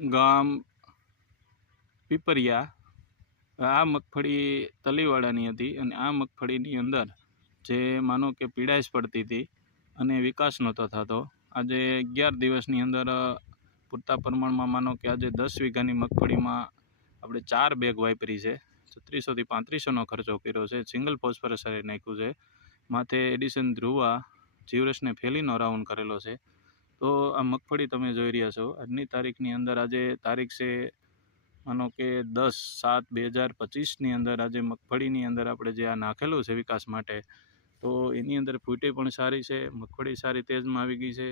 ગામ પીપરિયા। આ મગફળી તલીવાળાની હતી અને આ મગફળીની અંદર જે માનો કે પીડાશ પડતી હતી અને વિકાસ નહોતો થતો। આજે 11 દિવસની અંદર પૂરતા પ્રમાણમાં માનો કે આજે 10 વીઘાની મગફળીમાં આપણે 4 બેગ વાપરી છે। 3600 થી 3500નો ખર્ચો કર્યો છે। સિંગલ ફોસ્ફરસ નાખ્યું છે। માથે એડિશન ધ્રુવા જીવરસને ફેલીનો રાઉન્ડ કરેલો છે। તો આ મગફળી તમે જોઈ રહ્યા છો આજની તારીખની અંદર, આજે તારીખ છે માનો કે 10/7/2025ની અંદર આજે મગફળીની અંદર આપણે જે આ નાખેલું છે વિકાસ માટે, તો એની અંદર ફૂટે પણ સારી છે, મગફળી સારી તેજમાં આવી ગઈ છે।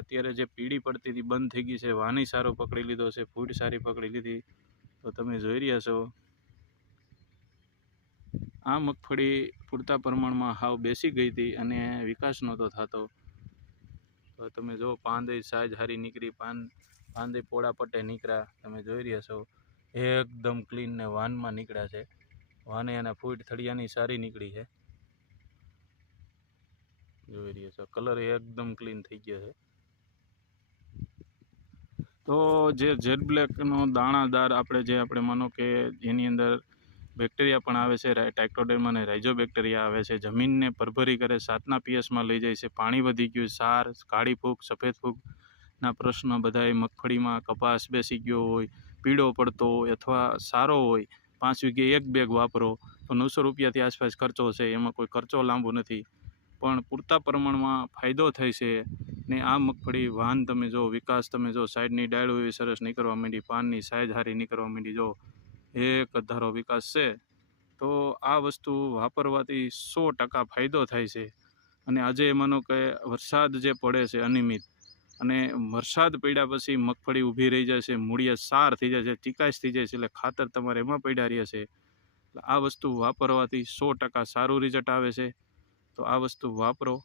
અત્યારે જે પીળી પડતી હતી બંધ થઈ ગઈ છે, વાની સારો પકડી લીધો છે, ફૂટ સારી પકડી લીધી। તો તમે જોઈ રહ્યા છો આ મગફળી પૂરતા પ્રમાણમાં હાવ બેસી ગઈ હતી અને વિકાસ નહોતો થતો। તો તમે જો પાંદે સાઈઝ સારી નીકળી, પાંદે પોળા પટ્ટે નીકળ્યા, તમે જોઈ રહ્યા છો એકદમ ક્લીન ને વાનમાં નીકળ્યા છે। વાને અને ફૂટ થળિયાની સારી નીકળી છે, જોઈ રહ્યા છો કલર એકદમ ક્લીન થઈ ગયો છે। તો જે જેડ બ્લેકનો દાણાદાર આપણે માનો કે જેની અંદર બેક્ટેરિયા પણ આવે છે, ટ્રાઇકોડર્મા અને રાઇઝોબેક્ટેરિયા આવે છે, જમીનને ભરભરી કરે, 7ના પીએસમાં લઈ જાય છે। પાણી વધી ગયું, સાર, કાળી ફૂગ, સફેદ ફૂગના પ્રશ્ન બધાય મગફળીમાં, કપાસ બેસી ગયો હોય, પીળો પડતો હોય અથવા સારો હોય, 5 વીઘે 1 બેગ વાપરો તો 900 રૂપિયાથી આસપાસ ખર્ચો છે। એમાં કોઈ ખર્ચો લાંબો નથી, પણ પૂરતા પ્રમાણમાં ફાયદો થાય છે। ને આ મગફળી વાન તમે જો, વિકાસ તમે જો, સાઈડની ડાળો એવી સરસ નીકળવા માંડી, પાનની સાઈઝ સારી નીકળવા માંડી, જો એક ધારો વિકાસ છે। તો આ વસ્તુ વાપરવાથી 100% ફાયદો થાય છે। અને આજે માનો કે વરસાદ જે પડે છે અનિયમિત, અને વરસાદ પડ્યા પછી મગફળી ઊભી રહી જાય છે, મૂળિયા સાર થઈ જાય છે, ચીકાશ થઈ જાય છે, એટલે ખાતર તમારે એમાં પડ્યા રહે છે। આ વસ્તુ વાપરવાથી 100% સારું રિઝલ્ટ આવે છે। તો આ વસ્તુ વાપરો।